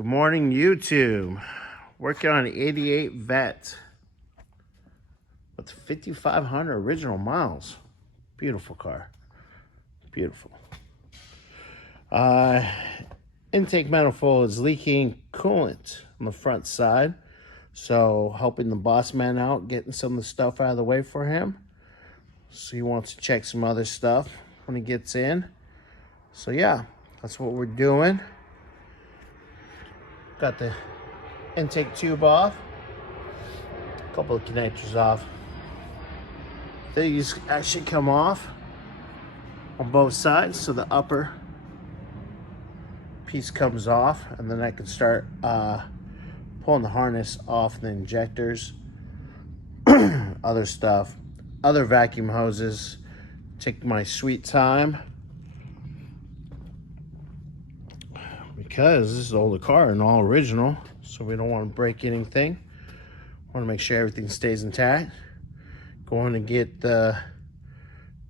Good morning, YouTube. Working on an 88 Vet with 5,500 original miles. Beautiful car. Beautiful. Intake manifold is leaking coolant on the front side. So helping the boss man out, getting some of the stuff out of the way for him. So he wants to check some other stuff when he gets in. So yeah, that's what we're doing. Got the intake tube off, a couple of connectors off. These actually come off on both sides, so the upper piece comes off, and then I can start pulling the harness off the injectors, other stuff, other vacuum hoses. Take my sweet time because this is an older car and all original, so we don't want to break anything. Want to make sure everything stays intact. Going to get the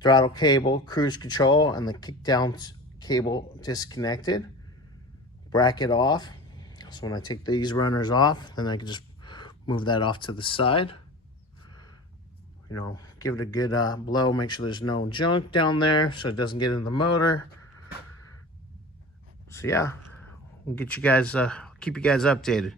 throttle cable, cruise control, and the kick down cable disconnected. Bracket off. So when I take these runners off, then I can just move that off to the side. You know, give it a good blow. Make sure there's no junk down there so it doesn't get in the motor. So yeah, we'll get you guys, keep you guys updated.